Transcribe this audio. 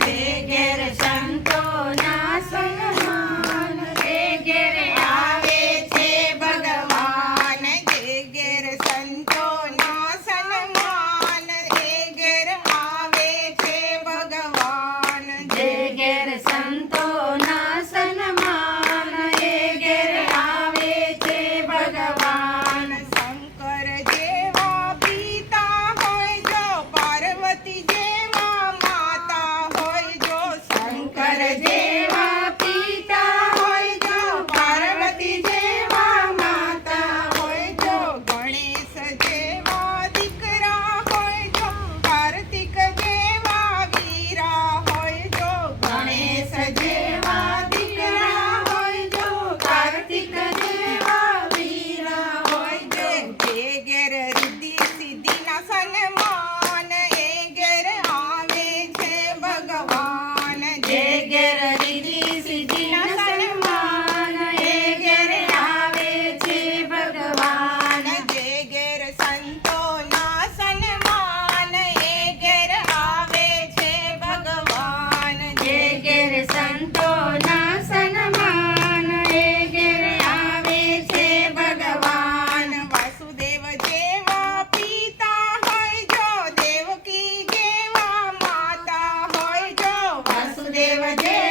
જે ઘેર સંતોના સન્માન, જે ઘેર આવે છે ભગવાન, જે ઘેર સંતોના સન્માન, એ ઘેર આવે છે ભગવાન, જે ઘેર સંતોના સન્માન, એ ઘેર આવે છે ભગવાન. શંકર જેવા પિતા હોય જો, પાર્વતી જેવા માતા હોય જો, શંકર જેવા પિતા હોય જો, પાર્વતી જેવા માતા હોય જો, ગણેશ જેવા દીકરા હોય જો, કાર્તિક જેવા વીરા હોય જો, ગણેશ જેવા દીકરા હોય જો, કાર્તિક જેવા વીરા હોય જો, જે ઘેર રિદ્ધિ સિદ્ધિના સન્માન, એ ઘેર આવે છે ભગવાન, જે ઘેર રિદ્ધિ સિદ્ધિના સન્માન, એ ઘેર આવે છે ભગવાન, જે ઘેર સંતોના સન્માન, એ ઘેર આવે છે ભગવાન, જે ઘેર સંતોના સન્માન, એ ઘેર આવે છે ભગવાન. વાસુદેવ જેવા પિતા હોય જો, દેવકી જેવા માતા હોય જો, વાસુદેવ જેવા